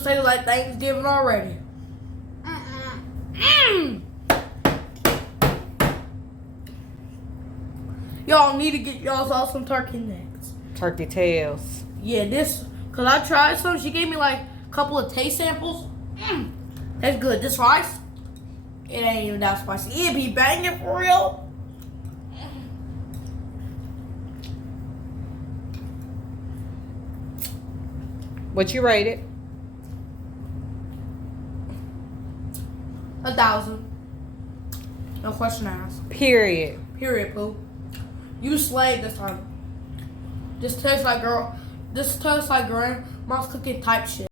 just tastes like Thanksgiving already. Y'all need to get y'all some turkey necks. Turkey tails. Yeah, this, cause I tried some. She gave me like a couple of taste samples. That's good. This rice, it ain't even that spicy. It be banging for real. What you rate it? 1,000. No question asked. Period. Period, Pooh. You slayed this time. This tastes like grandma's cooking type shit.